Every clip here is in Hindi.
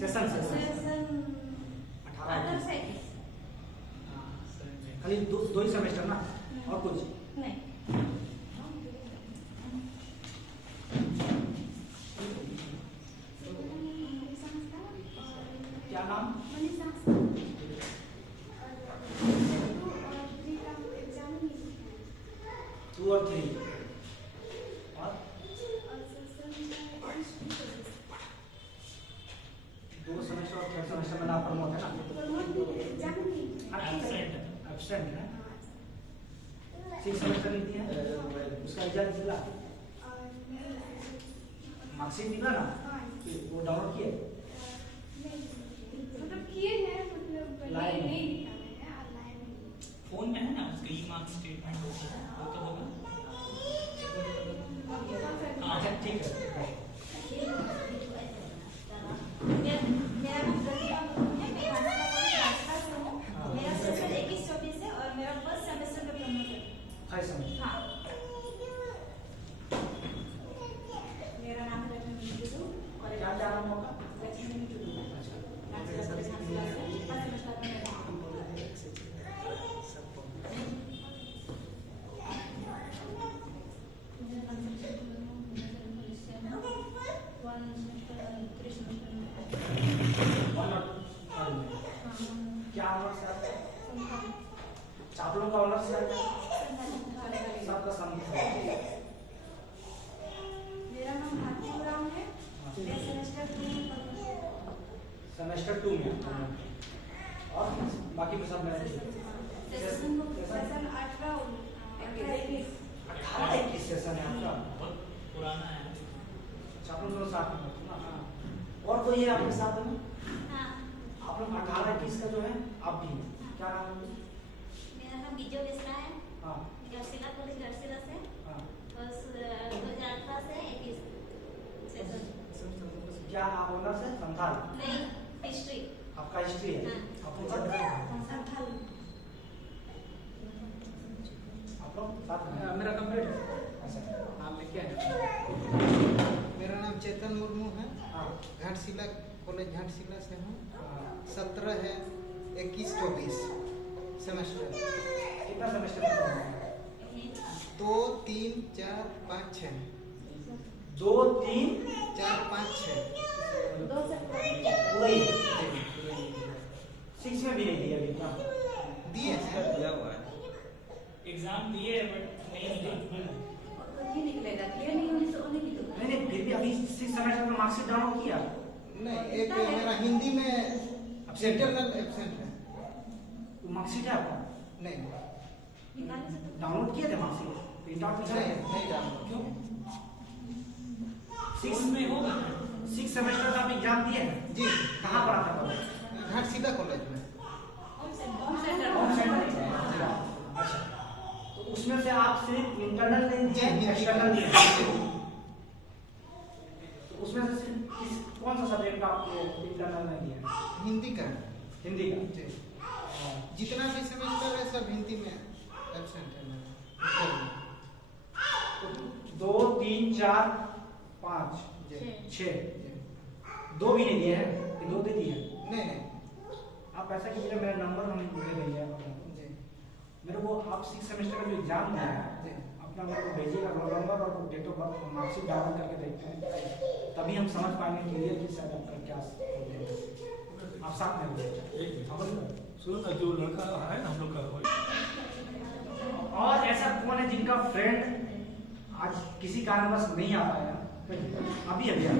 सेशन से सेशन 18 से खाली दो ही सेमेस्टर ना, और कुछ नहीं। क्या नाम? 2 और 3 और 2 सेमेस्टर और 3rd सेमेस्टर में ना प्रमोट है ना, एब्सेंट है। 6 सेमेस्टर नहीं दिया है, उसका रिजल्ट निकला, मार्कशीट निकला ना, वो डाउनलोड किए लाइन फोन में है ना उसका ई मार्क्स स्टेटमेंट वो तो होगा। अच्छा ठीक है। मेरा नाम प्रतिभा मुर्मू है, मैं भाजपा कॉलेज राजपाल से हूँ। मेरा सेमेस्टर 21-24 है और मेरा फर्स्ट सेमेस्टर में प्रमोट है। हाँ, मेरा नाम है लक्ष्मी मिजुदू और क्या क्या नाम होगा? लक्ष्मी मिजुदू। क्या ऑनर्स है? आप लोगों का ऑनर्स है? सबका संगीत है। मेरा नाम भारती राम है, मैं सेमेस्टर 2 में पढ़ती हूँ। सेमेस्टर 2 में और बाकी भी सब मेरे सेशन 18 सेशन है आपका, बहुत पुराना है। आप लोग दोनों साथ में हो ना? और कोई है आपके साथ में? आप लोग 18-21 का जो है आप भी हैं। क्या नाम है? मेरा नाम विजय मिश्रा है, हाँ घाटशिला कॉलेज घाटशिला से, हाँ। और 2018 से 21 सेशन। क्या आप ऑनर्स है? संथाल? नहीं, हिस्ट्री। आपका हिस्ट्री है? हाँ। आप लोग साथ में हैं? संथाल। आप लोग साथ में हैं? मेरा कंप्लीट है। अच्छा नाम लिख क्या है? मेरा नाम चेतन मुर्मू है, हाँ घाटशिला कॉलेज घाटशिला से हूँ। हाँ। 17 है 21-24 सेमेस्टर। कितना सेमेस्टर में पढ़ रहे हैं? 2 3 4 5 6 2 3 4 5 6 2 से पूरा ही 6 में भी नहीं दिया अभी ना? दिए हैं। दिया हुआ है। एग्जाम दिए बट नहीं निकला। नहीं निकलेगा, क्लियर नहीं होने से होने की तो नहीं नहीं, फिर भी अभी 6 सेमेस्टर में मार्कशीट डाउनलोड किया? नहीं, एक मेरा हिंदी में इंटरनल एब्सेंट है। मार्कशीट है आपका? नहीं निकालने से तो डाउनलोड किए थे मार्कशीट? प्रिंट आउट निकाले? नहीं डाउनलोड। क्यों? 6 में होगा। 6 सेमेस्टर का आप एग्जाम दिए हैं? जी कहाँ पर आता था? घाटशिला कॉलेज में। Home centre home centre. अच्छा, तो उसमें से आप सिर्फ इंटरनल नहीं दिए, एक्सटर्नल दिए? तो उसमें से सिर्फ कौन सा सब्जेक्ट का आपको इंटरनल नहीं दिया? हिंदी का हिंदी का? जी। जितना भी सेमेस्टर है सब हिंदी में एब्सेंट है मेरा। 2 3 4 5 जी 6 2 भी नहीं दिए हैं कि 2 दे दिए हैं? नहीं आप ऐसा कीजिए, मेरा नंबर हम दे देंगे जी मेरे को। आप 6 सेमेस्टर का जो एग्जाम दिया है जी अपना मेरे को भेजिएगा, रोल नंबर और date of birth marksheet download करके देखते हैं, तभी हम समझ पाएंगे क्लियर कि सर आपका क्या प्रॉब्लम है। आप साथ में रहिए। सुनो ना, जो लड़का है ना हम लोग का और ऐसा कौन है जिनका फ्रेंड आज किसी कारणवश नहीं आ पाया? अभी अभी आया।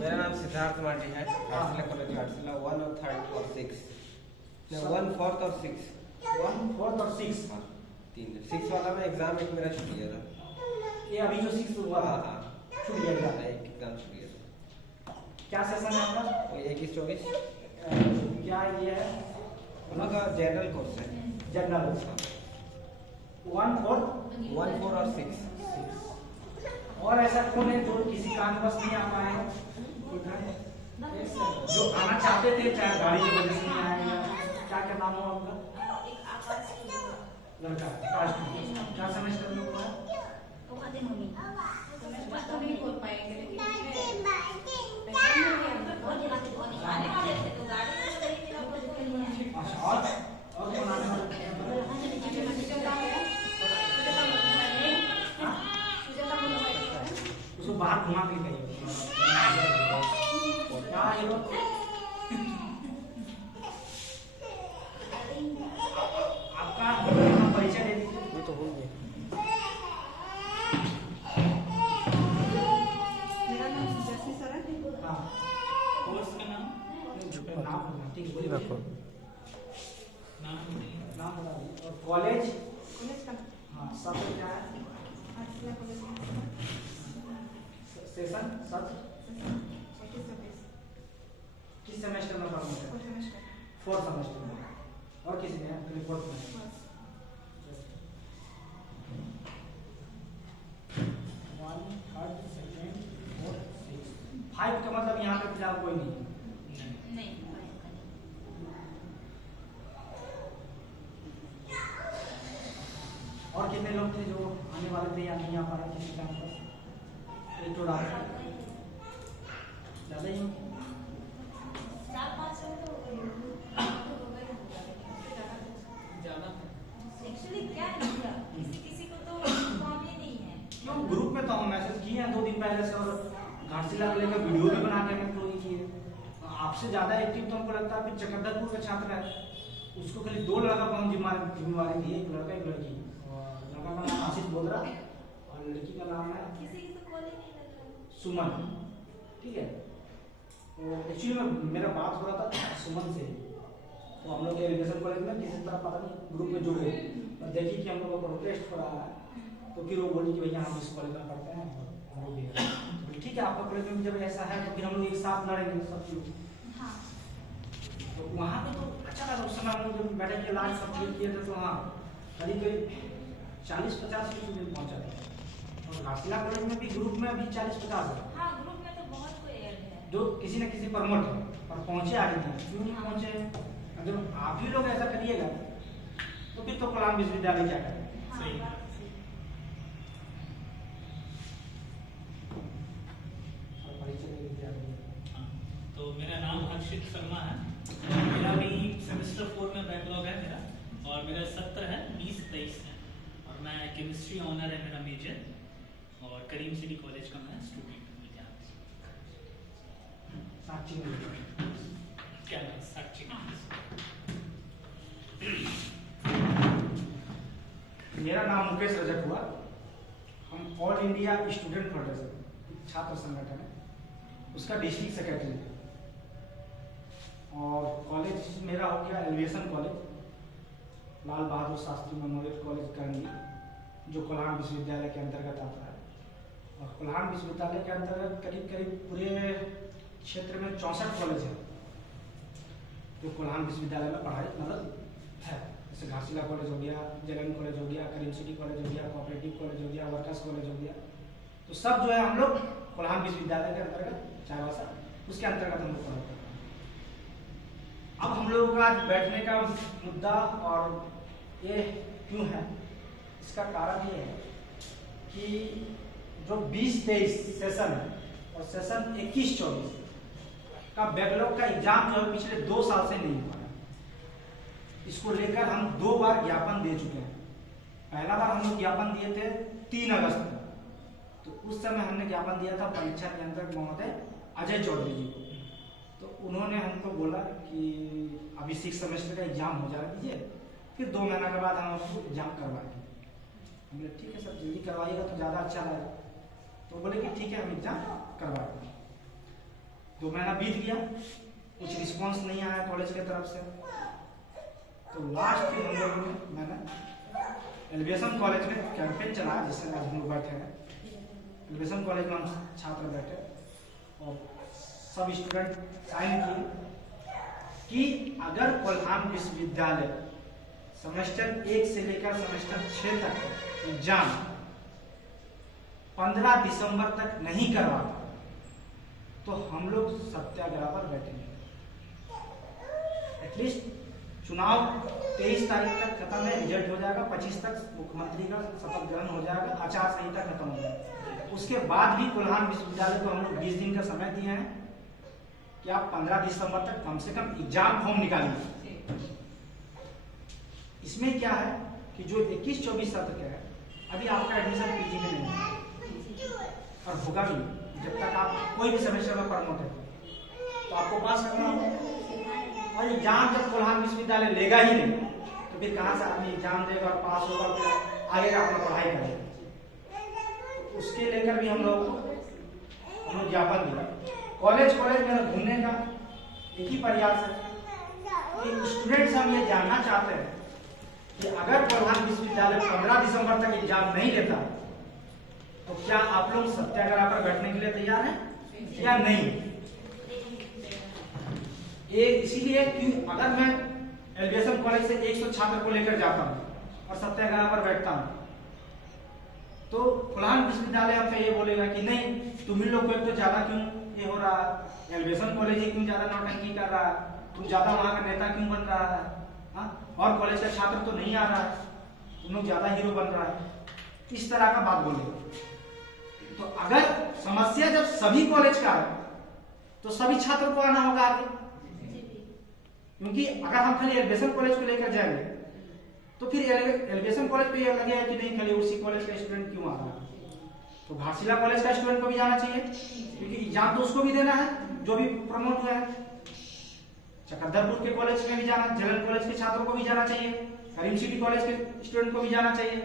मेरा नाम सिद्धार्थ माटी है, घाटशिला कॉलेज घाटशिला 1 और 3rd और 6 1 4th और 6 1 4 और 6 हाँ 3 6 वाला में एग्जाम एक मेरा छूट गया था। ये अभी जो 6 हुआ हाँ था हाँ छूट गया एग्जाम। एक एग्जाम छूट गया था। क्या सेशन है आपका? वो 21-24 क्या ये है? उनका जनरल कोर्स है। जनरल 1 4 1 4 और 6 और ऐसा कौन है जो किसी कारणवश नहीं आ पाए हैं? जो आना चाहते थे, चाहे गाड़ी की वजह से नहीं आए, या क्या क्या नाम हो आपका? एक आकाश लड़का क्या सेमेस्टर में हुआ है? वो खत्म होगी। तो नहीं खोल पाएंगे, लेकिन और दिमाग यहाँ ये लोग आपका परिचय दे दीजिए। वो तो हो गया। मेरा नाम जैसी सर है। हाँ कोर्स का नाम नाम ठीक है रखो। नाम बताइए। नाम बता दीजिए और कॉलेज। कॉलेज का हाँ सब क्या है आर्ट्स कॉलेज सेशन सब किस सेमेस्टर में पढ़ना है? फोर्थ सेमेस्टर में। और किसी ने फोर्थ में? 1 3rd 2nd 4th 6th 5 का मतलब यहाँ पे फिलहाल कोई नहीं है। नहीं और कितने लोग थे जो आने वाले थे या नहीं आ पा रहे किसी टाइम पर? एक तो रात ज़्यादा ही 4-5 तो हो गई ज़्यादा एक्चुअली क्या है भैया, किसी को तो फॉर्म ही नहीं है। क्यों ग्रुप में तो हम मैसेज किए हैं 2 दिन पहले से और घाटशिला को लेकर वीडियो भी बना के हमें अपलोड किए। आपसे ज़्यादा एक्टिव तो हमको लगता है फिर चकरदरपुर का छात्र है, उसको खाली 2 लड़का को हम जिम्मेवारी दी, एक लड़का एक लड़की। और लड़का का नाम आशीष बोधरा और लड़की का नाम है किसी की तो कॉल ही नहीं लग रहा। सुमन। ठीक है तो एक्चुअली में मेरा बात हो रहा था सुमन से, तो हम लोग एजुकेशन कॉलेज में किसी तरह पता नहीं ग्रुप में जुड़ गए और देखी कि हम लोगों को रिक्वेस्ट हो रहा है, तो फिर वो बोली कि भैया हम इस कॉलेज में पढ़ते हैं और हम लोग भी तो ठीक है आपका कॉलेज में जब ऐसा है तो फिर हम लोग एक साथ लड़ेंगे सब लोग। हाँ तो वहाँ पे तो अच्छा लगा उस समय हम लोग जब बैठे के लास्ट कंप्लीट किए थे तो हाँ करीब 40-50 स्टूडेंट पहुँचा था और घाटशिला कॉलेज में भी ग्रुप में अभी 40-50 है हाँ ग्रुप में तो बहुत कोई ऐड है। जो किसी न किसी प्रमोट है और पहुंचे आगे नहीं, क्यों नहीं पहुंचे? अगर आप ही लोग ऐसा करिएगा तो फिर तो कलाम विश्वविद्यालय क्या करें? हाँ सही। बात सही। और परिचय दे दीजिए आप। हाँ, तो मेरा नाम हर्षित शर्मा है। मेरा भी सेमेस्टर 4 में बैकलॉग है मेरा, और मेरा सत्र है 20-23 है, और मैं केमिस्ट्री ऑनर है मेरा मेजर, और करीम सिटी कॉलेज का मैं स्टूडेंट हूँ। साक्षी में क्या नाम? साक्षी। मेरा नाम मुकेश रजक हुआ। हम ऑल इंडिया स्टूडेंट फेडरेशन छात्र संगठन है उसका डिस्ट्रिक्ट सेक्रेटरी है और कॉलेज मेरा हो गया elevation college Lal Bahadur Shastri memorial college Korangi जो कोल्हान विश्वविद्यालय के अंतर्गत आता है। और कोल्हान विश्वविद्यालय के अंतर्गत करीब करीब पूरे क्षेत्र में 64 कॉलेज है जो कोल्हान विश्वविद्यालय में पढ़ाई मतलब है। जैसे घाटशिला कॉलेज हो गया, जलन कॉलेज हो गया, करीम सिटी कॉलेज हो गया, कोऑपरेटिव कॉलेज हो गया, वर्कर्स कॉलेज हो गया, तो सब जो है हम लोग कोल्हान विश्वविद्यालय के अंतर्गत चाईबासा उसके अंतर्गत हम लोग पढ़ाते हैं। अब हम लोगों का आज बैठने का मुद्दा और ये क्यों है, इसका कारण ये है कि जो 20-23 सेशन है और सेशन 21-24 का बैकलॉग का एग्जाम जो है पिछले 2 साल से नहीं हुआ है। इसको लेकर हम 2 बार ज्ञापन दे चुके हैं। पहला बार हम लोग ज्ञापन दिए थे 3 अगस्त में, तो उस समय हमने ज्ञापन दिया था परीक्षा नियंत्रक महोदय अजय चौधरी जी को। तो उन्होंने हमको बोला कि अभी 6 सेमेस्टर का एग्जाम हो जाने दीजिए, फिर 2 महीना के बाद हम आपको एग्जाम करवाएंगे। हमने ठीक है सर जल्दी करवाइएगा तो ज़्यादा अच्छा लगेगा, तो बोले कि ठीक है हम एग्जाम करवाएंगे। 2 महीना बीत गया, कुछ रिस्पांस नहीं आया कॉलेज की तरफ से। तो लास्ट में हम लोगों ने मैंने एलिवेशन कॉलेज में कैंपेन चलाया जिससे आज हम लोग बैठे हैं। एलिवेशन कॉलेज में हम छात्र बैठे और सब स्टूडेंट साइन किए कि अगर कोल्हान विश्वविद्यालय सेमेस्टर 1 से लेकर सेमेस्टर 6 तक एग्जाम 15 दिसंबर तक नहीं करवाता तो हम लोग सत्याग्रह पर बैठेंगे। एटलीस्ट चुनाव 23 तारीख तक खत्म है, रिजल्ट हो जाएगा, 25 तक मुख्यमंत्री का शपथ ग्रहण हो जाएगा, आचार संहिता खत्म हो जाएगा। उसके बाद भी कोल्हान विश्वविद्यालय को हम लोग 20 दिन का समय दिए हैं कि आप 15 दिसंबर तक कम से कम एग्जाम फॉर्म निकालिए। इसमें क्या है कि जो 21-24 सत्र का है अभी आपका एडमिशन पीजी में नहीं है और होगा भी जब तक आप कोई भी सेमेस्टर में प्रमोट है तो आपको पास करना होगा। और एग्जाम जब कोल्हान विश्वविद्यालय लेगा ही नहीं तो फिर कहाँ से आदमी एग्जाम देगा और पास होगा, फिर आगे का अपना पढ़ाई करेगा। तो उसके लेकर भी हम लोग ज्ञापन दिया। कॉलेज में घूमने का एक ही प्रयास है कि स्टूडेंट्स हम ये जानना चाहते हैं कि अगर कोल्हान विश्वविद्यालय 15 दिसंबर तक एग्जाम नहीं लेता तो क्या आप लोग सत्याग्रह पर बैठने के लिए तैयार हैं या नहीं? ये इसीलिए कि अगर मैं एलिवेशन कॉलेज से 100 छात्र को लेकर जाता हूँ और सत्याग्रह पर बैठता हूँ तो कोल्हान विश्वविद्यालय हमसे ये बोलेगा कि नहीं, तुम ही लोग तो ज्यादा क्यों ये हो रहा है, एलिवेशन कॉलेज ही क्यों ज्यादा नौटंकी कर रहा है, तुम ज्यादा वहां का नेता क्यों बन रहा है, और कॉलेज का छात्र तो नहीं आ रहा है, तुम लोग ज्यादा हीरो बन रहा है, इस तरह का बात बोलेगा। तो अगर समस्या जब सभी कॉलेज का है तो सभी छात्र को आना होगा आगे, क्योंकि अगर हम खाली एलिवेशन कॉलेज को लेकर जाएंगे तो फिर एलिवेशन कॉलेज पे ये लगेगा कि नहीं खाली उसी कॉलेज का स्टूडेंट क्यों आ रहा है, तो घाटशिला कॉलेज का स्टूडेंट को भी जाना चाहिए क्योंकि एग्जाम तो उसको भी देना है जो भी प्रमोट हुआ है। चकधरपुर के कॉलेज में भी जाना, जलन कॉलेज के छात्रों को भी जाना चाहिए, करीम सिटी कॉलेज के स्टूडेंट को भी जाना चाहिए,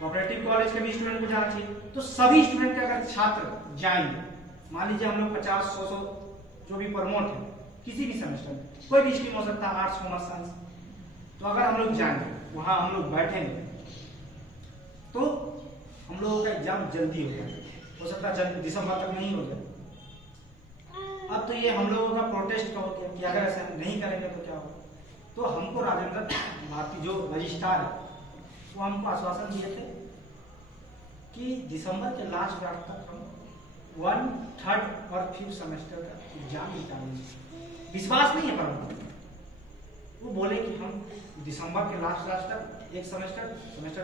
कोऑपरेटिव कॉलेज के भी स्टूडेंट को जाना चाहिए। तो सभी स्टूडेंट के अगर छात्र जाएंगे, मान लीजिए हम लोग 50-100 जो भी प्रमोट है किसी भी सेमेस्टर में, कोई भी स्ट्रीम हो सकता है, आर्ट्स, कॉमर्स, साइंस, तो अगर हम लोग जाएंगे वहां हम लोग बैठेंगे तो हम लोगों का एग्जाम जल्दी हो सकता है दिसंबर तक नहीं हो जाए। अब तो ये हम लोगों का प्रोटेस्ट का हो गया कि अगर ऐसा नहीं करेंगे तो क्या होगा। तो हमको राजेंद्र भारती जो रजिस्ट्रार है वो हमको आश्वासन दिए थे कि दिसंबर के लास्ट रात तक हम 1, 3rd और 5th सेमेस्टर का एग्जाम निकालेंगे। विश्वास नहीं है पर वो बोले कि हम दिसंबर के लास्ट तक एक सेमेस्टर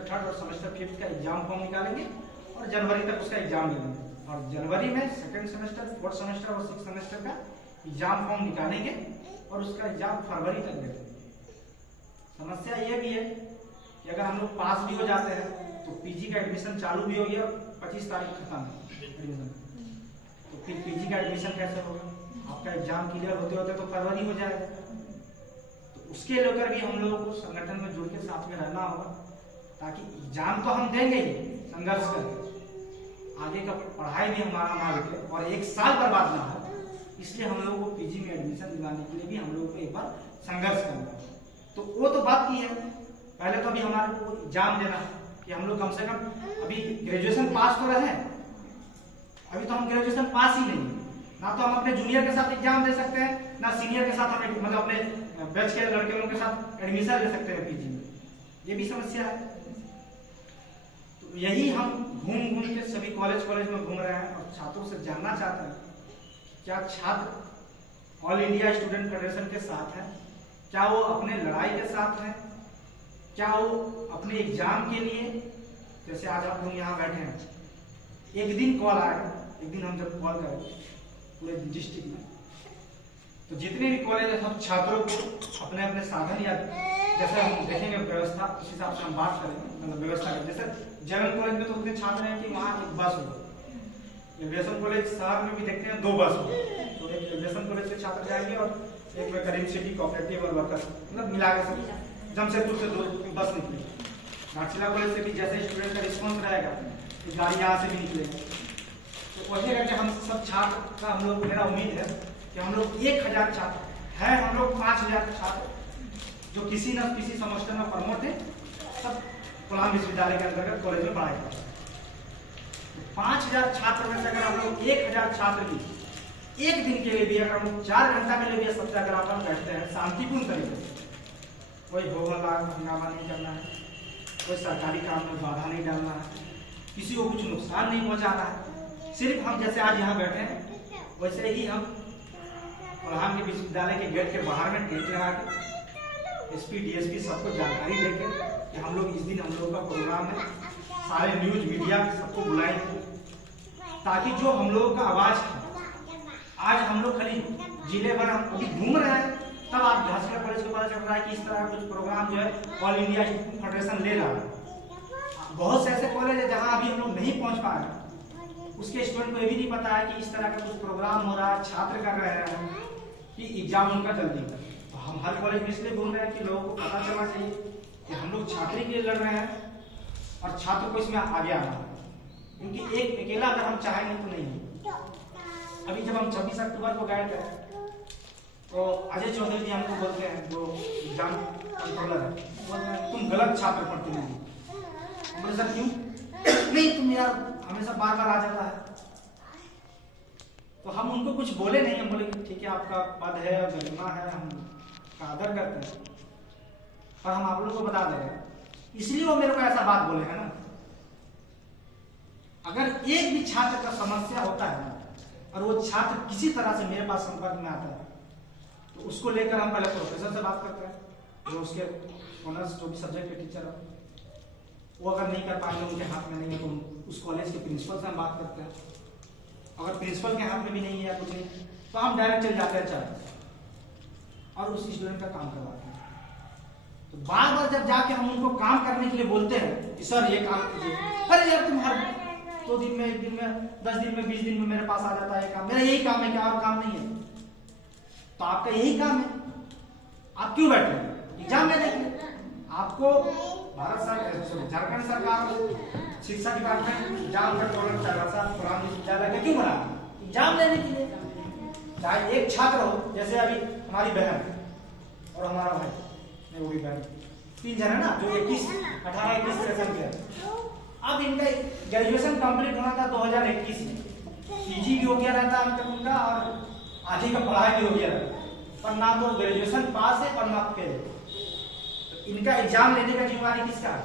3rd और सेमेस्टर 5th का एग्जाम फॉर्म निकालेंगे और जनवरी तक उसका एग्जाम ले लेंगे, और जनवरी में 2nd सेमेस्टर, 4th सेमेस्टर और 6th सेमेस्टर का एग्जाम फॉर्म निकालेंगे और उसका एग्जाम फरवरी तक ले लेंगे। समस्या ये भी है कि अगर हम लोग पास भी हो जाते हैं तो पीजी का एडमिशन चालू भी हो गया, 25 तारीख खत्म एडमिशन, तो फिर पीजी का एडमिशन कैसे होगा? आपका एग्जाम क्लियर होते होते तो फरवरी हो जाएगा। तो उसके लेकर भी हम लोगों को संगठन में जुड़ के साथ में रहना होगा ताकि एग्जाम तो हम देंगे ही संघर्ष करके, आगे का पढ़ाई भी हमारा ना रुके और 1 साल बर्बाद ना हो। इसलिए हम लोगों को पीजी में एडमिशन दिलाने के लिए भी हम लोगों को एक बार संघर्ष करना है। तो वो तो बात की है, पहले तो अभी हमारे को एग्जाम देना है कि हम लोग कम से कम अभी ग्रेजुएशन पास तो रहे, अभी तो हम ग्रेजुएशन पास ही नहीं, ना तो हम अपने जूनियर के साथ एग्जाम दे सकते हैं, ना सीनियर के साथ हम मतलब अपने बैच के लड़के के साथ एडमिशन ले सकते हैं पीजी में, ये भी समस्या है। तो यही हम घूम के सभी कॉलेज में घूम रहे हैं और छात्रों से जानना चाहते हैं क्या छात्र ऑल इंडिया स्टूडेंट फेडरेशन के साथ हैं, क्या वो अपने लड़ाई के साथ हैं, क्या वो अपने एग्जाम के लिए, जैसे आज आप लोग यहाँ बैठे हैं, एक दिन कॉल आएगा, एक दिन हम जब कॉल करेंगे पूरे डिस्ट्रिक्ट में तो जितने भी कॉलेज है सब छात्रों को अपने अपने साधन या जैसे हम देखेंगे व्यवस्था उस हिसाब से हम बात करेंगे, मतलब व्यवस्था करेंगे। जैसे जनरल कॉलेज में तो उतने छात्र हैं कि वहाँ एक बस हो, एविएशन कॉलेज शहर में भी देखते हैं 2 बस हो, तो एक एविएशन कॉलेज के छात्र जाएंगे और एक में करीम सिटी कोऑपरेटिव और वर्कर्स मतलब मिला के सब जमशेदपुर से 2 बस निकलेगी। घाटशिला कॉलेज से भी जैसे स्टूडेंट का रिस्पॉन्स रहेगा तो गाड़ी यहाँ से भी निकलेगी। तो वही करके हम सब छात्र का हम लोग, मेरा उम्मीद है कि हम लोग 1000 छात्र है, हम लोग 5000 छात्र जो किसी न किसी सेमेस्टर में प्रमोट है, सब कोल्हान विश्वविद्यालय के अंतर्गत कॉलेज में पढ़ाई करते हैं। 5000 छात्र में से अगर हम लोग 1000 छात्र भी एक दिन के लिए भी अगर हम 4 घंटा के लिए भी सत्याग्रह पर बैठते हैं शांतिपूर्ण तरीके से, कोई होहल्ला हंगामा नहीं करना है, कोई सरकारी काम में बाधा नहीं डालना है, किसी को कुछ नुकसान नहीं पहुंचाना है, सिर्फ हम जैसे आज यहाँ बैठे हैं वैसे ही हम कोल्हान के विश्वविद्यालय के गेट के बाहर में टेंट लगा के एसपी डीएसपी सबको जानकारी देके कि हम लोग इस दिन हम लोग का प्रोग्राम है, सारे न्यूज मीडिया सबको बुलाएंगे ताकि जो हम लोगों का आवाज है, आज हम लोग खाली जिले भर हम अभी घूम रहे हैं, तब आप घाटशिला कॉलेज को पता चल रहा है कि इस तरह कुछ प्रोग्राम जो है ऑल इंडिया फेडरेशन ले रहा है। बहुत से ऐसे कॉलेज है जहां अभी हम लोग नहीं पहुंच पा रहे, उसके स्टूडेंट को ये भी नहीं पता है कि इस तरह का कुछ प्रोग्राम हो रहा है, छात्र कर रहे हैं कि एग्जाम उनका जल्दी कर। तो हम हर कॉलेज में इसलिए बोल रहे हैं कि लोगों को पता चलना चाहिए कि हम लोग छात्र के लिए लड़ रहे हैं और छात्र को इसमें आगे आना है, क्योंकि एक अकेला अगर हम चाहेंगे तो नहीं है। अभी जब हम 26 अक्टूबर को गए थे तो अजय चौधरी जी हमको बोलते हैं, जो एग्जाम कंट्रोलर है, बोलते हैं तुम गलत छात्र प्रतिनिधि। बोले सर क्यों? नहीं तुम यार हमेशा बार बार आ जाता है। तो हम उनको कुछ बोले नहीं, हम बोले कि ठीक है आपका पद है, गरिमा है, हम का आदर करते हैं, पर हम आप लोगों को बता दे रहे हैं, इसलिए वो मेरे को ऐसा बात बोले है ना। अगर एक भी छात्र का समस्या होता है और वो छात्र किसी तरह से मेरे पास संपर्क में आता है तो उसको लेकर हम पहले प्रोफेसर से बात करते हैं, जो उसके ऑनर्स जो भी सब्जेक्ट के टीचर है, वो अगर नहीं कर पाएंगे, उनके हाथ में नहीं है, तो उस कॉलेज के प्रिंसिपल से हम बात करते हैं। अगर प्रिंसिपल के हाथ में भी नहीं है या कुछ नहीं, तो हम डायरेक्ट चल जाते हैं चाहे और उस स्टूडेंट का काम करवाते हैं। तो बार बार जब जाके हम उनको काम करने के लिए बोलते हैं कि सर ये काम कीजिए, अरे यार तुम हर 2 दिन में, 1 दिन में, 10 दिन में, 20 दिन में मेरे पास आ जाता है काम, मेरा यही काम है, क्या और काम नहीं है? तो आपका यही काम है, आप क्यों बैठे हैं एग्जाम लेने के लिए? आपको भारत सरकार, झारखंड सरकार शिक्षा डिपार्टमेंट एग्जाम कंट्रोलर पुरान विश्वविद्यालय का क्यों बना? एग्जाम लेने के लिए। चाहे एक छात्र हो, जैसे अभी हमारी बहन और हमारा भाई, वो भी बहन, 3 जन है ना, जो 18-21 सेशन के। अब इनका ग्रेजुएशन कंप्लीट होना था 2021 में, पीजी भी हो गया रहता अभी तक उनका और आगे का पढ़ाई भी हो गया रहता, पर ना तो ग्रेजुएशन पास है और ना फेल है। तो इनका एग्जाम लेने का जिम्मेदारी किसका है?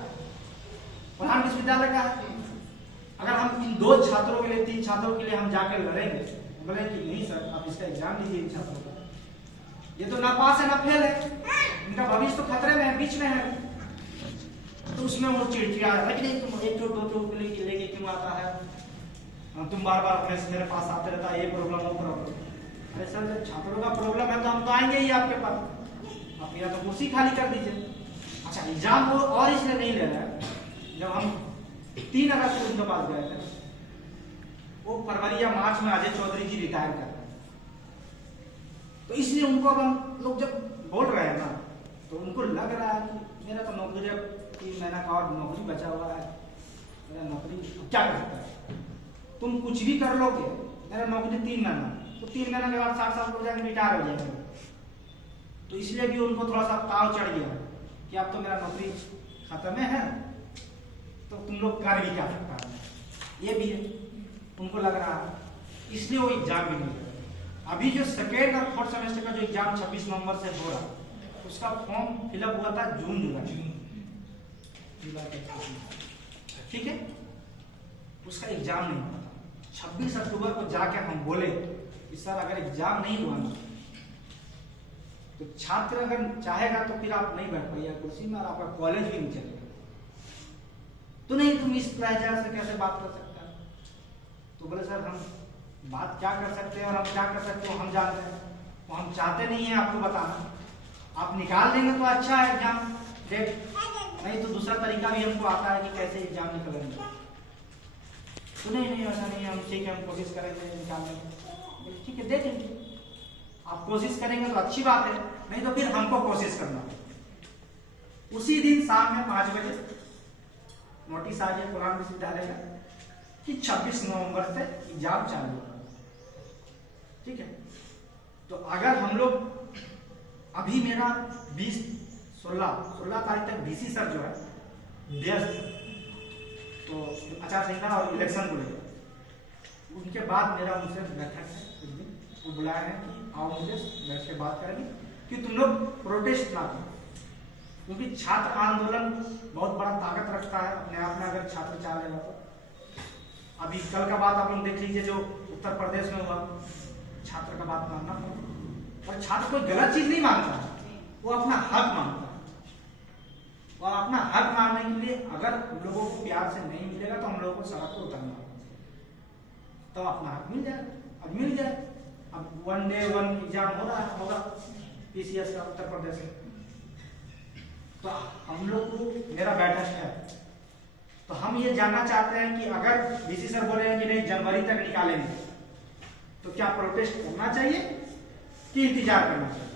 पुरान विश्वविद्यालय का है। अगर हम इन 2 छात्रों के लिए, 3 छात्रों के लिए हम जाकर लड़ेंगे, बोले कि नहीं सर आप इसका एग्जाम लीजिए इन छात्रों का, ये तो ना पास है ना फेल है, इनका भविष्य तो खतरे में है, बीच में है, तो उसमें वो चिड़चिड़ा है कि नहीं तुम 1 चोट 2 चोट लेके क्यों आता है, तुम बार बार मेरे पास आते रहता है, ये प्रॉब्लम वो प्रॉब्लम। अरे सर जब छात्रों का प्रॉब्लम है तो हम तो आएंगे ही आपके पास, आप या तो कुर्सी खाली कर दीजिए। अच्छा एग्जाम वो और इसलिए नहीं ले रहा है, जब हम 3 अगस्त को उनके पास गए थे, वो फरवरी या मार्च में अजय चौधरी जी रिटायर कर रहे हैं, तो इसलिए उनको अब हम लोग जब बोल रहे हैं ना, तो उनको लग रहा है कि मेरा तो नौकरी अब 3 महीना का और नौकरी बचा हुआ है, मेरा नौकरी क्या कर सकता है, तुम कुछ भी कर लोगे, मेरा नौकरी 3 महीना, तो 3 महीने के बाद 60 साल हो जाएंगे, रिटायर हो जाएंगे। तो इसलिए भी उनको थोड़ा सा ताव चढ़ गया कि अब तो मेरा नौकरी खत्म है, तो तुम लोग कर भी क्या सकता है, ये भी है उनको लग रहा है, इसलिए वो एग्जाम भी नहीं। अभी जो 2nd और 4th सेमेस्टर का जो एग्जाम 26 नवंबर से हो रहा, उसका फॉर्म फिलअप हुआ था जून जुलाई, ठीक है, उसका एग्जाम नहीं हुआ था। 26 अक्टूबर को जाके हम बोले कि सर अगर एग्जाम नहीं हुआ ना, तो छात्र अगर चाहेगा तो फिर आप नहीं बैठ पाइए कुर्सी में और आपका कॉलेज भी नहीं चलेगा। तो नहीं तुम इस लहजा से कैसे बात कर सकते हैं? तो बोले सर हम बात क्या कर सकते हैं और हम क्या कर सकते हो हम जानते हैं, तो हम चाहते नहीं है आपको बताना, आप निकाल देंगे तो अच्छा है एग्जाम डेट, नहीं तो दूसरा तरीका भी हमको आता है कि कैसे एग्जाम निकलेंगे। तो नहीं ऐसा नहीं है, हम ठीक है हम कोशिश करेंगे निकालने की, ठीक है देखेंगे, आप कोशिश करेंगे तो अच्छी बात है, नहीं तो फिर हमको कोशिश करना है। उसी दिन शाम में 5 बजे नोटिस आ गया पुरान विश्वविद्यालय का कि 26 नवंबर से एग्जाम चालू होगा, ठीक है। तो अगर हम लोग अभी मेरा 16 तारीख तक बीसी सर जो है व्यस्त, तो आचार संहिता और इलेक्शन को लेकर, उनके बाद मेरा उनसे बैठक है, उस दिन वो बुलाए हैं कि आओ मुझे बैठ के बात करेंगे कि तुम लोग प्रोटेस्ट ना करो, क्योंकि छात्र आंदोलन बहुत बड़ा ताकत रखता है अपने आप में, अगर छात्र चाह लेगा तो। अभी कल का बात आप लोग देख लीजिए जो उत्तर प्रदेश में हुआ, छात्र का बात मानना पड़ा, और छात्र कोई गलत चीज नहीं मांगता है, वो अपना हक मांगता है, और अपना हक मांगने के लिए अगर हम लोगों को प्यार से नहीं मिलेगा तो हम लोगों को सड़क पर उतरना होगा, तो अपना हक मिल जाए। अब मिल जाए, अब 1 day 1 एग्जाम हो रहा होगा पीसीएस का उत्तर प्रदेश में, तो हम लोग को मेरा बैठक है तो हम ये जानना चाहते हैं कि अगर डीसी सर बोले हैं कि नहीं जनवरी तक निकालेंगे, तो क्या प्रोटेस्ट करना चाहिए कि इंतजार करना चाहिए?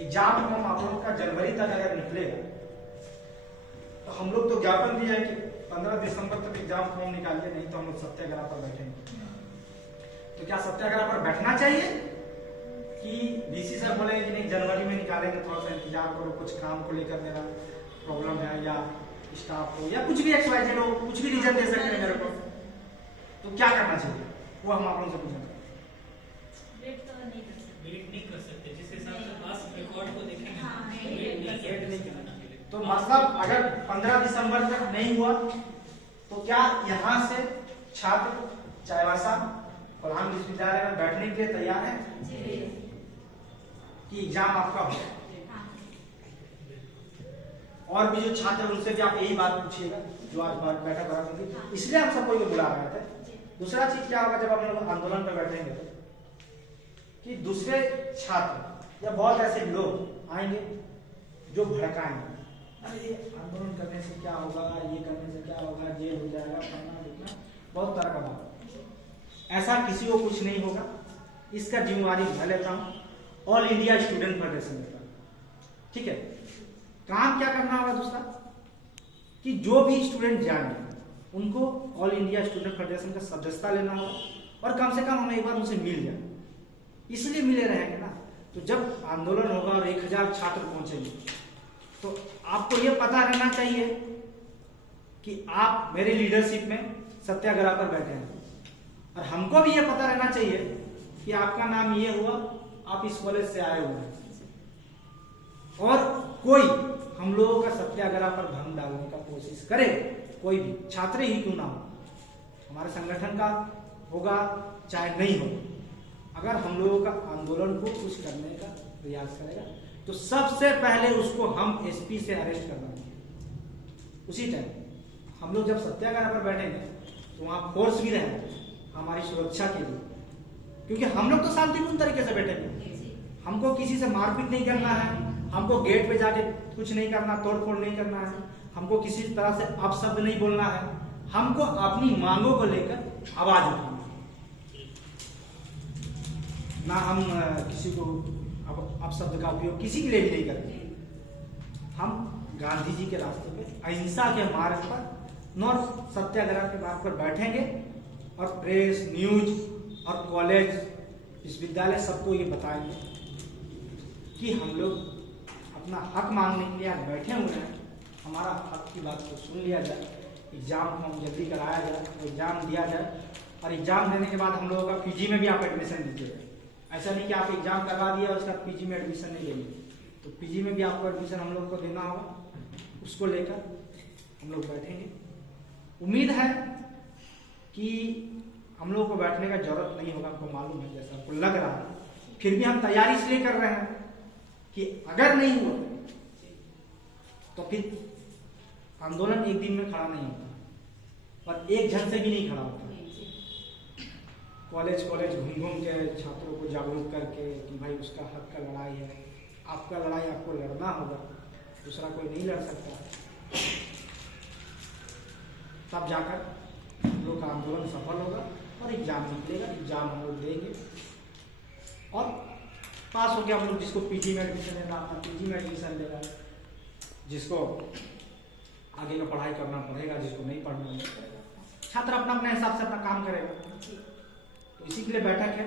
एग्जाम फॉर्म आप लोग का जनवरी तक अगर निकलेगा तो हम लोग तो ज्ञापन दिया है कि 15 दिसंबर तक एग्जाम फॉर्म निकालिए, नहीं तो हम लोग सत्याग्रह पर बैठेंगे। तो क्या सत्याग्रह पर बैठना चाहिए कि डीसी सर बोले कि नहीं जनवरी में निकालेंगे, थोड़ा सा इंतजार करो, कुछ काम को लेकर मेरा प्रॉब्लम है या स्टाफ हो या कुछ भी XYZ हो, कुछ भी रीजन दे सकते हैं मेरे को, तो क्या करना चाहिए वो हम आप लोगों से पूछेंगे। वेट तो नहीं कर सकते। वेट नहीं कर सकते, जिस हिसाब से पास रिकॉर्ड को देखेंगे हाँ, वेट नहीं करना। तो मतलब अगर 15 दिसंबर तक नहीं हुआ तो क्या यहाँ से छात्र चाईबासा कोल्हान विश्वविद्यालय में बैठने के लिए तैयार है कि एग्जाम आपका हो? हाँ। और भी जो छात्र हैं उनसे भी आप यही बात पूछिएगा जो आज बैठक करा होगी, इसलिए हम सबको ये बुला रहे थे। दूसरा चीज क्या होगा जब हम लोग आंदोलन पर बैठेंगे कि दूसरे छात्र या बहुत ऐसे लोग आएंगे जो भड़काएंगे, अरे ये आंदोलन करने से क्या होगा, ये करने से क्या होगा, जेल हो जाएगा, खाना देखना, बहुत तरह का बात। ऐसा किसी को कुछ नहीं होगा, इसका जिम्मेवारी मैं लेता हूँ, ऑल इंडिया स्टूडेंट फेडरेशन लेता हूँ। ठीक है, काम क्या करना होगा दूसरा कि जो भी स्टूडेंट जाएंगे उनको ऑल इंडिया स्टूडेंट फेडरेशन का सदस्यता लेना होगा और कम से कम हम एक बार उनसे मिल जाए, इसलिए मिले रहेंगे ना। तो जब आंदोलन होगा और 1000 छात्र पहुंचेंगे तो आपको यह पता रहना चाहिए कि आप मेरे लीडरशिप में सत्याग्रह पर बैठे हैं, और हमको भी यह पता रहना चाहिए कि आपका नाम ये हुआ, आप इस कॉलेज से आए हुए हैं, और कोई हम लोगों का सत्याग्रह पर भंग डालने का कोशिश करे, कोई भी छात्र ही क्यों ना हो, हमारे संगठन का होगा चाहे नहीं हो, अगर हम लोगों का आंदोलन को कुछ करने का प्रयास करेगा तो सबसे पहले उसको हम एसपी से अरेस्ट करवाएंगे। उसी टाइम हम लोग जब सत्याग्रह पर बैठेंगे तो वहां फोर्स भी रहेगा हमारी सुरक्षा के लिए, क्योंकि हम लोग तो शांतिपूर्ण तरीके से बैठेंगे, हमको किसी से मारपीट नहीं करना है, हमको गेट पे जाके कुछ नहीं करना, तोड़फोड़ नहीं करना है, हमको किसी तरह से अपशब्द नहीं बोलना है, हमको अपनी मांगों को लेकर आवाज उठाना ना, हम किसी को अपशब्द का उपयोग किसी के लिए भी नहीं करते। हम गांधी जी के रास्ते पे अहिंसा के मार्ग पर नॉर सत्याग्रह के मार्ग पर बैठेंगे, और प्रेस, न्यूज और कॉलेज, विश्वविद्यालय सबको ये बताएंगे कि हम लोग अपना हक मांगने के लिए आज बैठे हुए हैं, हमारा हक की बात को सुन लिया जाए, एग्जाम फॉर्म जल्दी कराया जाए, एग्जाम दिया जाए, और एग्जाम देने के बाद हम लोगों का पीजी में भी आप एडमिशन दीजिएगा। ऐसा नहीं कि आप एग्जाम करवा दिया और उसका पीजी में एडमिशन नहीं लेंगे, तो पीजी में भी आपको एडमिशन हम लोग को देना होगा, उसको लेकर हम लोग बैठेंगे। उम्मीद है कि हम लोग को बैठने का जरूरत नहीं होगा, हमको मालूम है, जैसा आपको लग रहा है, फिर भी हम तैयारी इसलिए कर रहे हैं कि अगर नहीं हुआ तो फिर आंदोलन एक दिन में खड़ा नहीं होता, और एक जन से भी नहीं खड़ा होता। कॉलेज कॉलेज घूम घूम के छात्रों को जागरूक करके कि भाई उसका हक का लड़ाई है, आपका लड़ाई आपको लड़ना होगा, दूसरा कोई नहीं लड़ सकता, तब जाकर हम लोग का आंदोलन सफल होगा और एग्जाम निकलेगा, एग्जाम हम लोग देंगे और पास हो गया। हम लोग जिसको पीजी में एडमिशन लेना अपना पीजी में एडमिशन लेगा, जिसको आगे का पढ़ाई करना पड़ेगा, जिसको नहीं पढ़ना है, छात्र अपना अपने हिसाब से अपना काम करेगा। तो इसी के लिए बैठक है,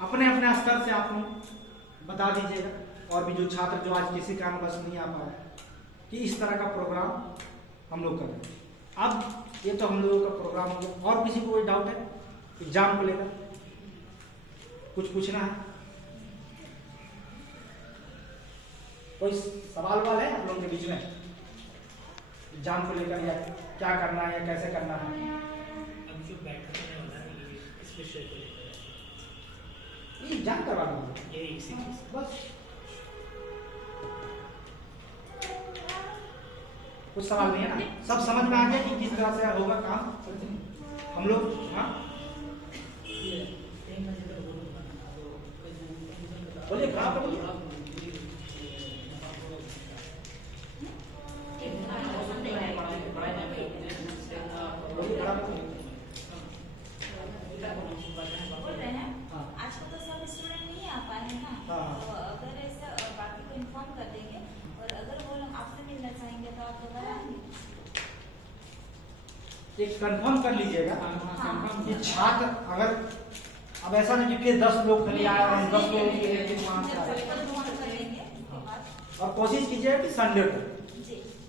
अपने अपने स्तर से आप लोग बता दीजिएगा, और भी जो छात्र जो आज किसी कारणवश नहीं आ पाए कि इस तरह का प्रोग्राम हम लोग करें। अब ये तो हम लोगों का प्रोग्राम हो गया, और किसी को कोई डाउट है एग्जाम को लेकर, कुछ पूछना है, कोई सवाल वाल है आप लोगों के बीच में एग्जाम को लेकर, या क्या करना है या कैसे करना है? अब जो बैठक में होना है इस विषय को लेकर ये एग्जाम करवाना है, ये इसी चीज बस। कुछ सवाल नहीं है ना, सब समझ में आ गया कि किस तरह से होगा काम हम लोग। हाँ बोलिए, कहाँ पर बोलिए। कंफर्म कर लीजिएगा कि छात्र अगर अब ऐसा नहीं कि 10 लोग खाली आए और 10 लोगों के लिए वहाँ से आए। और कोशिश कीजिएगा कि संडे को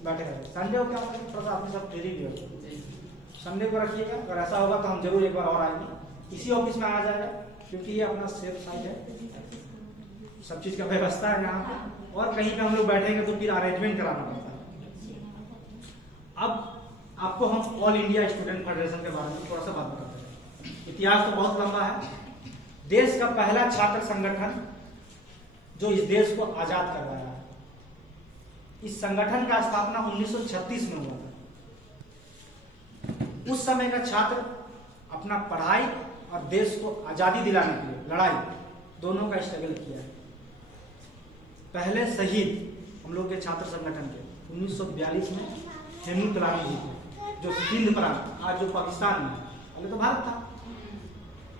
बैठे रहे। संडे को क्या होगा कि थोड़ा सा आपके सब फ्री भी हो, संडे को रखिएगा। अगर ऐसा होगा तो हम जरूर एक बार और आएंगे, इसी ऑफिस में आ जाएगा, क्योंकि ये अपना सेफ साइड है, सब चीज़ का व्यवस्था है यहाँ पे। और कहीं पे हम लोग बैठेंगे तो फिर अरेंजमेंट कराना पड़ता है। अब आपको हम ऑल इंडिया स्टूडेंट फेडरेशन के बारे में थोड़ा सा बात बताते हैं। इतिहास तो बहुत लंबा है। देश का पहला छात्र संगठन जो इस देश को आजाद करवाया है, इस संगठन का स्थापना 1936 में हुआ था। उस समय का छात्र अपना पढ़ाई और देश को आजादी दिलाने के लिए लड़ाई दोनों का स्ट्रगल किया है। पहले शहीद हम लोग के छात्र संगठन के 1942 में हेमू तलानी जी थे, जो सिंध प्रांत आज जो पाकिस्तान में, पहले तो भारत था।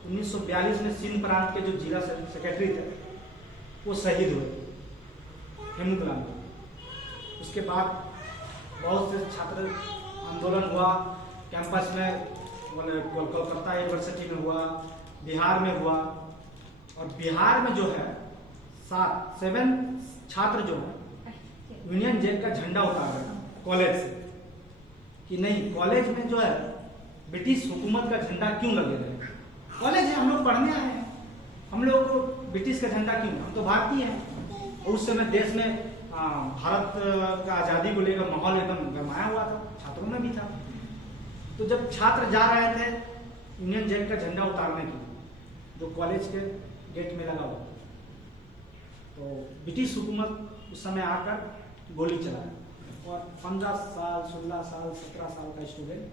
1942 में सिंध प्रांत के जो जिला सेक्रेटरी थे वो शहीद हुए, हेमू तलानी। उसके बाद बहुत से छात्र आंदोलन हुआ, कैंपस में कोलकाता यूनिवर्सिटी में हुआ, बिहार में हुआ। और बिहार में जो है 7 छात्र जो है यूनियन जैक का झंडा उतार रहे हैं कॉलेज से, कि नहीं कॉलेज में जो है ब्रिटिश हुकूमत का झंडा क्यों लगे रहे। कॉलेज है, हम लोग पढ़ने आए हैं, हम लोग को ब्रिटिश का झंडा क्यों, हम तो भारतीय हैं। और उस समय देश में भारत का आज़ादी को लेकर माहौल एकदम गरमाया हुआ था, छात्रों में भी था। तो जब छात्र जा रहे थे यूनियन जैक का झंडा उतारने के लिए, जो कॉलेज के गेट में लगा हुआ, तो ब्रिटिश हुकूमत उस समय आकर गोली चलाया और 15 साल 16 साल 17 साल का स्टूडेंट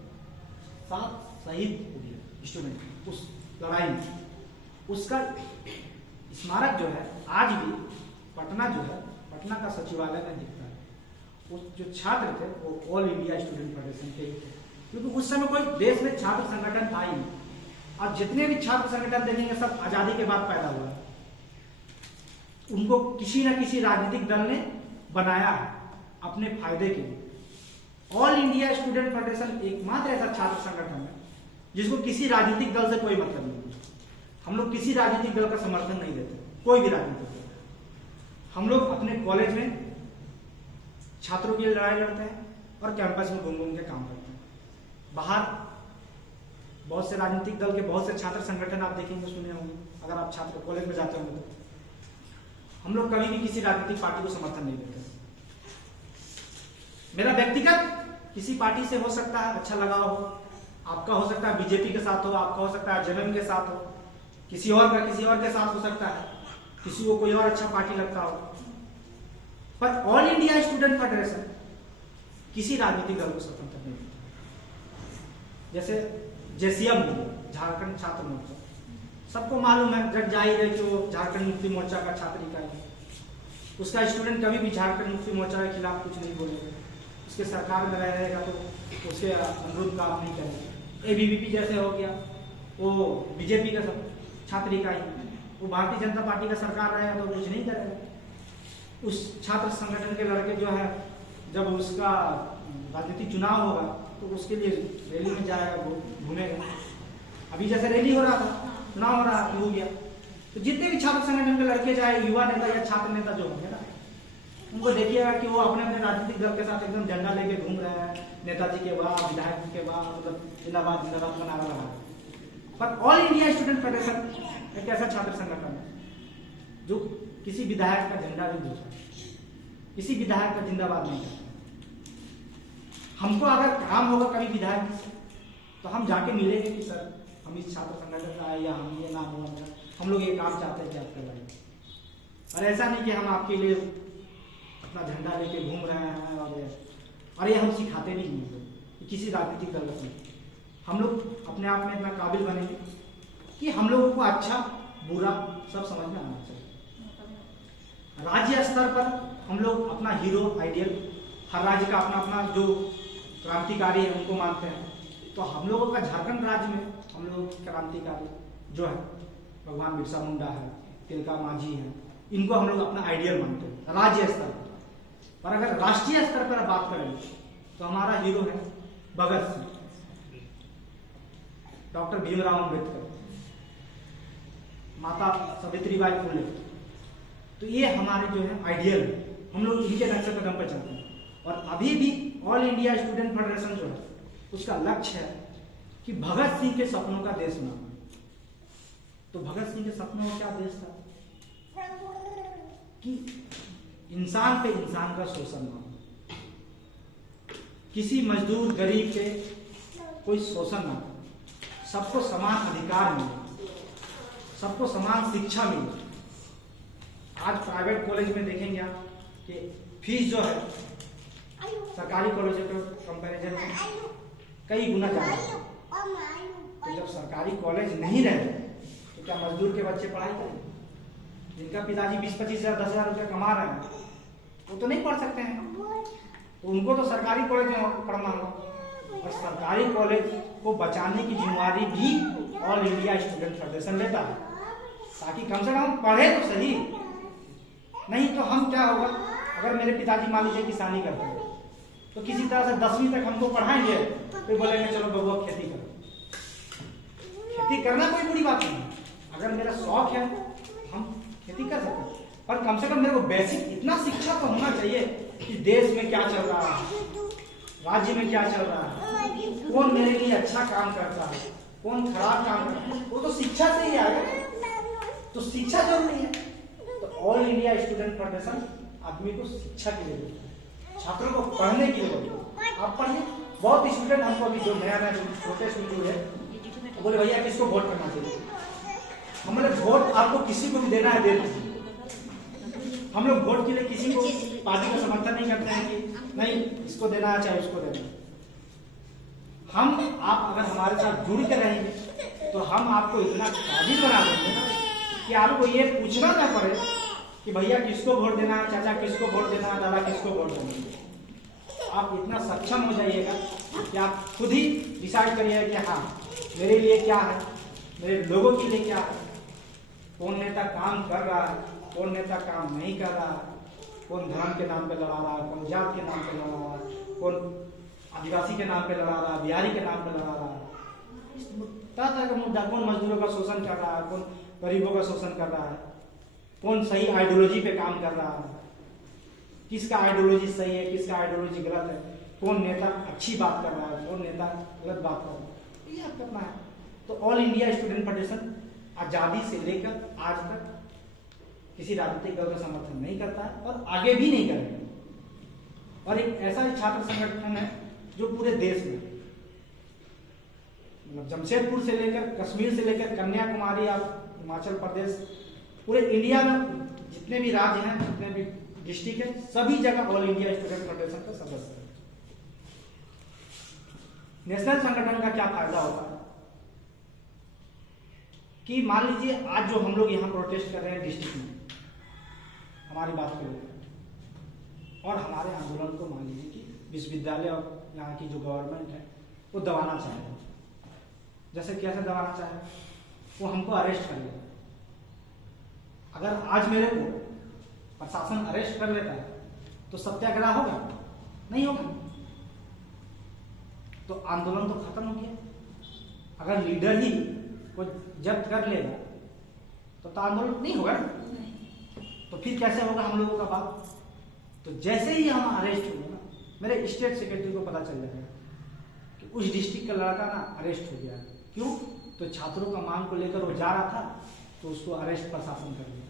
7 शहीद हो गए स्टूडेंट उस लड़ाई में। उसका स्मारक जो है आज भी पटना जो है, पटना का सचिवालय में दिखता है। उस जो छात्र थे वो ऑल इंडिया स्टूडेंट फेडरेशन के ही थे, क्योंकि उस समय कोई देश में छात्र संगठन था ही नहीं। अब जितने भी छात्र संगठन देखेंगे सब आजादी के बाद पैदा हुआ है। उनको किसी न किसी राजनीतिक दल ने बनाया है अपने फायदे के लिए। ऑल इंडिया स्टूडेंट फेडरेशन एकमात्र ऐसा छात्र संगठन है जिसको किसी राजनीतिक दल से कोई मतलब नहीं है। हम लोग किसी राजनीतिक दल का समर्थन नहीं देते, कोई भी राजनीतिक दल। हम लोग अपने कॉलेज में छात्रों की लड़ाई लड़ते हैं और कैंपस में घूम घूम के काम करते हैं। बाहर बहुत से राजनीतिक दल के बहुत से छात्र संगठन आप देखेंगे, सुने होंगे, अगर आप छात्र कॉलेज में जाते होंगे तो। हम लोग कभी भी किसी राजनीतिक पार्टी को समर्थन नहीं देते। मेरा व्यक्तिगत किसी पार्टी से हो सकता है अच्छा लगाव हो, आपका हो सकता है बीजेपी के साथ हो, आपका हो सकता है जेएमएम के साथ हो, किसी और का किसी और के साथ हो सकता है, किसी को कोई और अच्छा पार्टी लगता हो। पर ऑल इंडिया स्टूडेंट फेडरेशन किसी राजनीतिक दल को स्वतंत्र नहीं देता। जैसे जेसीएम झारखंड छात्र मोर्चा, सबको मालूम है, जग जाहिर है कि वो झारखंड मुक्ति मोर्चा का छात्र इकाई है। उसका स्टूडेंट कभी भी झारखंड मुक्ति मोर्चा के खिलाफ कुछ नहीं बोलेगा। उसके सरकार में रहेगा तो उसके अनुरोध का आप नहीं करेंगे। एबीवीपी जैसे हो गया, वो बीजेपी का छात्र इकाई, वो भारतीय जनता पार्टी का सरकार रहेगा तो कुछ नहीं करेगा। उस छात्र संगठन के लड़के जो है, जब उसका राजनीतिक चुनाव होगा तो उसके लिए रैली में जाएगा, घूमेगा। अभी जैसे रैली हो रहा था, चुनाव हो रहा हो गया, तो जितने भी छात्र संगठन के लड़के, चाहे युवा नेता या छात्र नेता जो होंगे ना, उनको देखिएगा कि वो अपने अपने राजनीतिक दल के साथ एकदम झंडा लेके घूम रहे हैं, नेताजी के बाद, विधायक जी के बाद, मतलब जिंदाबाद जिंदाबाद का नारा लगा रहे। पर ऑल इंडिया स्टूडेंट फेडरेशन एक ऐसा छात्र संगठन है जो किसी विधायक का झंडा नहीं दूसरा, किसी विधायक का जिंदाबाद नहीं करता। हमको अगर काम होगा कभी विधायक से तो हम जाके मिलेंगे कि सर हम इस छात्र संगठन से आए या हम ये नाम हुआ, हम लोग ये काम चाहते हैं कि आप करवाइए। और ऐसा नहीं कि हम आपके लिए अपना झंडा लेके घूम रहे हैं और ये हम सिखाते भी नहीं हैं किसी राजनीतिक दल को। हम लोग अपने आप में इतना काबिल बनेंगे कि हम लोगों को अच्छा बुरा सब समझ में आना चाहिए। राज्य स्तर पर हम लोग अपना हीरो आइडियल, हर राज्य का अपना अपना जो क्रांतिकारी है उनको मानते हैं। तो हम लोगों का झारखंड राज्य में हम लोगों की क्रांतिकारी जो है भगवान बिरसा मुंडा है, तिलका मांझी है, इनको हम लोग अपना आइडियल मानते हैं राज्य स्तर पर। अगर राष्ट्रीय स्तर पर बात करें तो हमारा हीरो है भगत सिंह। डॉक्टर भीमराव अम्बेडकर, माता सावित्रीबाई फुले। तो ये हमारे जो है आइडियल है, हम लोग इनके नक्शे कदम पर चलते हैं। और अभी भी ऑल इंडिया स्टूडेंट फेडरेशन जो है उसका लक्ष्य है कि भगत सिंह के सपनों का देश बनाना। तो भगत सिंह के सपनों का क्या देश था कि इंसान पे इंसान का शोषण ना हो, किसी मजदूर गरीब पे कोई शोषण ना हो, सबको समान अधिकार मिले, सबको समान शिक्षा मिले। आज प्राइवेट कॉलेज में देखेंगे आप कि फीस जो है सरकारी कॉलेजों के कंपैरिजन में कई गुना ज़्यादा है। तो जब सरकारी कॉलेज नहीं रहे तो क्या मजदूर के बच्चे पढ़ाई करेंगे? जिनका पिताजी 20-25 हज़ार 10,000 रुपये कमा रहे हैं वो तो नहीं पढ़ सकते हैं, तो उनको तो सरकारी कॉलेज में पढ़ना होगा। और सरकारी कॉलेज को बचाने की जिम्मेदारी भी ऑल इंडिया स्टूडेंट फेडरेशन लेता है, ताकि कम से कम पढ़े तो सही। नहीं तो हम क्या होगा, अगर मेरे पिताजी मान लीजिए किसानी करते हैं तो किसी तरह से 10वीं तक हमको पढ़ाएंगे, फिर बोलेंगे चलो बबुआ खेती करो। खेती करना कोई बुरी बात नहीं है, अगर मेरा शौक है हम खेती कर सकते हैं, पर कम से कम मेरे को बेसिक इतना शिक्षा तो होना चाहिए कि देश में क्या चल रहा है, राज्य में क्या चल रहा है, कौन मेरे लिए अच्छा काम करता है, कौन खराब काम करता है, वो तो शिक्षा से ही आएगा। तो शिक्षा जरूरी है। तो ऑल इंडिया स्टूडेंट फेडरेशन आदमी को शिक्षा के लिए देता है, छात्रों को पढ़ने के लिए देता है। आप पढ़िए, बहुत स्टूडेंट हमको अभी जो नया नया छोटे शुरू है बोले भैया किसको वोट करना चाहिए। हम बोले वोट आपको किसी को भी देना है दे दो। हम लोग वोट के लिए किसी को पार्टी का समर्थन नहीं करते हैं कि नहीं इसको देना है चाहे उसको देना। हम आप अगर हमारे साथ जुड़ के रहेंगे तो हम आपको इतना काबिल बना देंगे कि आपको ये पूछना ना पड़े कि भैया किसको वोट देना है, चाचा किसको वोट देना है, दादा किसको वोट देना है। आप इतना सक्षम हो जाइएगा कि आप खुद ही डिसाइड करिएगा कि हाँ मेरे लिए क्या है, मेरे लोगों के लिए क्या है, कौन नेता काम कर रहा है, कौन नेता काम नहीं कर रहा है, कौन धर्म के नाम पे लड़ा रहा है, कौन जात के नाम पे लड़ा रहा है, कौन आदिवासी के नाम पे लड़ा रहा है, बिहारी के नाम पे लड़ा रहा है, तरह तरह का मुद्दा, कौन मजदूरों का शोषण कर रहा है, कौन गरीबों का शोषण कर रहा है, कौन सही आइडियोलॉजी पे काम कर रहा है, किसका आइडियोलॉजी सही है, किसका आइडियोलॉजी गलत है, कौन नेता अच्छी बात कर रहा है, कौन नेता गलत बात कर रहा है, ये आप करना है। तो ऑल इंडिया स्टूडेंट फेडरेशन आज़ादी से लेकर आज तक किसी राजनीतिक दल का समर्थन नहीं करता है और आगे भी नहीं करेगा। और एक ऐसा छात्र संगठन है जो पूरे देश में, मतलब जमशेदपुर से लेकर कश्मीर से लेकर कन्याकुमारी, आप हिमाचल प्रदेश, पूरे इंडिया में जितने भी राज्य हैं, जितने भी डिस्ट्रिक्ट है, सभी जगह ऑल इंडिया स्टूडेंट फेडरेशन का सदस्य है। नेशनल संगठन का क्या फायदा होता है कि मान लीजिए आज जो हम लोग यहाँ प्रोटेस्ट कर रहे हैं डिस्ट्रिक्ट में, हमारी बात करें और हमारे आंदोलन को मान लीजिए कि विश्वविद्यालय और यहाँ की जो गवर्नमेंट है वो दबाना चाहे, जैसे कैसे दबाना चाहे, वो हमको अरेस्ट कर लेगा। अगर आज मेरे को प्रशासन अरेस्ट कर लेता है तो सत्याग्रह होगा? नहीं होगा। तो आंदोलन तो खत्म हो गया। अगर लीडर ही को जब्त कर लेगा तो आंदोलन नहीं होगा। तो फिर कैसे होगा हम लोगों का बात? तो जैसे ही हम अरेस्ट होंगे ना, मेरे स्टेट सेक्रेटरी को पता चल जाएगा कि उस डिस्ट्रिक्ट का लड़का ना अरेस्ट हो गया है। क्यों? तो छात्रों का मांग को लेकर वो जा रहा था तो उसको अरेस्ट प्रशासन कर दिया।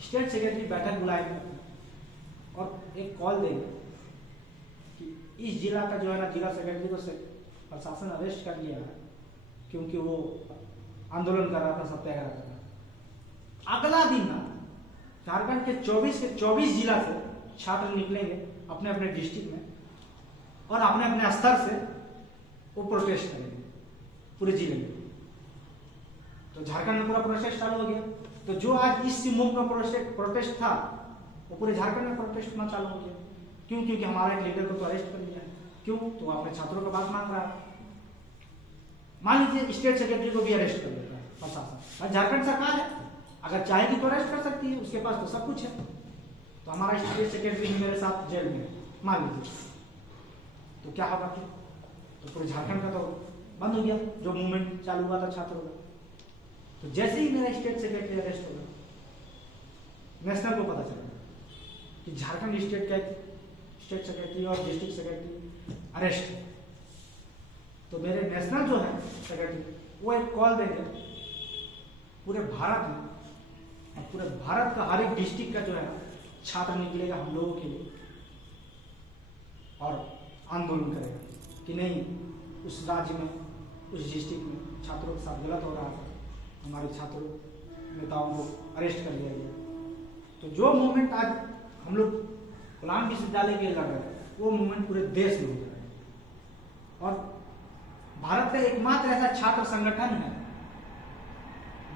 स्टेट सेक्रेटरी बैठक बुलाएंगे और एक कॉल देंगे कि इस जिला का जो है ना जिला सेक्रेटरी को प्रशासन अरेस्ट कर लिया है क्योंकि वो आंदोलन कर रहा था, सत्याग्रह कर रहा था। अगला दिन ना झारखंड के 24 जिला से छात्र निकलेंगे अपने अपने डिस्ट्रिक्ट में और अपने अपने स्तर से वो प्रोटेस्ट करेंगे पूरे जिले में। तो झारखंड में पूरा प्रोटेस्ट चालू हो गया। तो जो आज इस मुख में प्रोटेस्ट था वो पूरे झारखंड में प्रोटेस्ट होना चालू हो गया। क्यों? क्योंकि हमारे एक लीडर को तो अरेस्ट कर लिया। क्यों? तो अपने छात्रों का बात मान रहा है। मान लीजिए स्टेट सेक्रेटरी को भी अरेस्ट कर देता है प्रशासन, और झारखंड सरकार है, अगर चाहेगी तो अरेस्ट कर सकती है, उसके पास तो सब कुछ है। तो हमारा स्टेट सेक्रेटरी मेरे साथ जेल में मान लीजिए, तो क्या होगा फिर? तो पूरे झारखंड का तो बंद हो गया, जो मूवमेंट चालू हुआ था छात्रों का। तो जैसे ही मेरा स्टेट सेक्रेटरी अरेस्ट होगा, नेशनल को पता चलेगा कि झारखंड स्टेट का स्टेट सेक्रेटरी और डिस्ट्रिक्ट सेक्रेटरी अरेस्ट है, तो मेरे नेशनल जो है सेक्रेटरी वो एक कॉल देंगे पूरे भारत में, और पूरे भारत का हर एक डिस्ट्रिक्ट का जो है छात्र निकलेगा हम लोगों के लिए और आंदोलन करेगा कि नहीं, उस राज्य में, उस डिस्ट्रिक्ट में छात्रों के साथ गलत हो रहा था, हमारे छात्रों नेताओं को अरेस्ट कर लिया गया। तो जो मूवमेंट आज हम लोग कलाम विश्वविद्यालय के लिए लड़ रहे थे, वो मूवमेंट पूरे देश में हो रहा है। और भारत का एकमात्र ऐसा छात्र संगठन है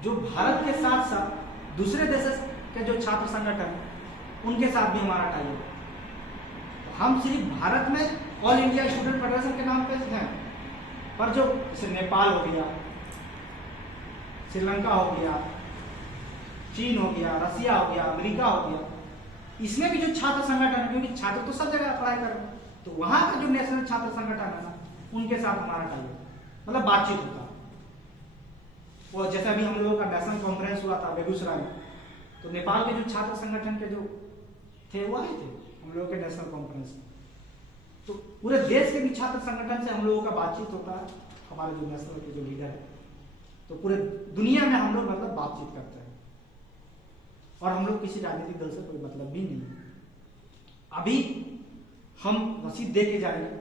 जो भारत के साथ साथ दूसरे देश के जो छात्र संगठन उनके साथ भी हमारा टाई है। हम सिर्फ भारत में ऑल इंडिया स्टूडेंट फेडरेशन के नाम पे हैं, पर जो जैसे नेपाल हो गया, श्रीलंका हो गया, चीन हो गया, रसिया हो गया, अमेरिका हो गया, इसमें भी जो छात्र संगठन है, क्योंकि छात्र तो सब जगह अप्लाई कर रहे हैं, तो वहां का जो नेशनल छात्र संगठन है ना, उनके साथ हमारा टाई है, मतलब बातचीत होता है। वो जैसे अभी हम लोगों का नेशनल कॉन्फ्रेंस हुआ था बेगूसराय में, तो नेपाल के जो छात्र संगठन के जो थे वो आए थे हम लोगों के नेशनल कॉन्फ्रेंस में। तो पूरे देश के भी छात्र संगठन से हम लोगों का बातचीत होता है, हमारे जो नेशनल के जो लीडर है, तो पूरे दुनिया में हम लोग मतलब बातचीत करते हैं, और हम लोग किसी राजनीतिक दल से कोई मतलब भी नहीं है। अभी हम रसीद दे के जाएंगे,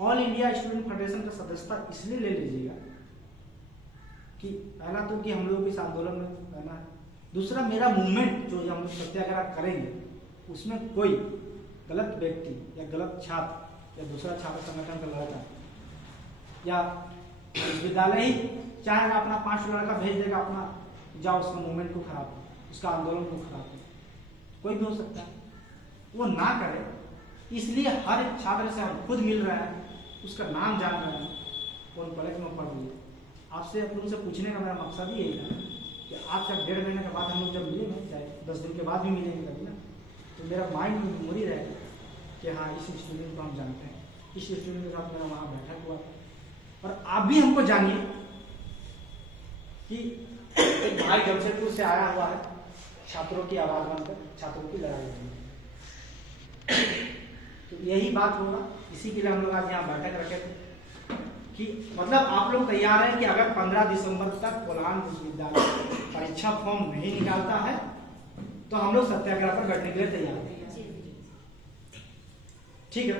ऑल इंडिया स्टूडेंट फेडरेशन का सदस्यता इसलिए ले लीजिएगा कि पहला तो कि हम लोग इस आंदोलन में रहना है, दूसरा मेरा मूवमेंट जो हम सत्याग्रह करेंगे उसमें कोई गलत व्यक्ति या गलत छात्र या दूसरा छात्र संगठन का लड़का या विश्वविद्यालय ही चाहेगा अपना 5 लड़का भेज देगा अपना, जाओ उसका मूवमेंट को खराब हो, उसका आंदोलन को खराब हो, कोई भी हो सकता है, वो ना करे। इसलिए हर एक छात्र से हम खुद मिल रहे हैं, उसका नाम जान रहे हैं, कौन कॉलेज में पढ़ रही है। आपसे उनसे पूछने का मेरा मकसद ही यही था कि आप जब 1.5 महीने के बाद हम लोग जब मिलेंगे, चाहे 10 दिन के बाद भी मिलेंगे कभी ना, तो मेरा माइंड में मेमोरी रहेगा कि हाँ इस स्टूडेंट को हम जानते हैं, इस स्टूडेंट के साथ मेरा वहाँ बैठक हुआ। और आप भी हमको जानिए कि एक भाई जमशेदपुर से आया हुआ है छात्रों की आवाज बनकर छात्रों की लड़ाई करने, तो यही बात होगा। इसी के लिए हम लोग आज यहाँ बैठक रखे थे कि मतलब आप लोग तैयार हैं कि अगर 15 दिसंबर तक कोल्हान विश्वविद्यालय परीक्षा फॉर्म नहीं निकालता है तो हम लोग सत्याग्रह पर बैठने के लिए तैयार हैं, ठीक है।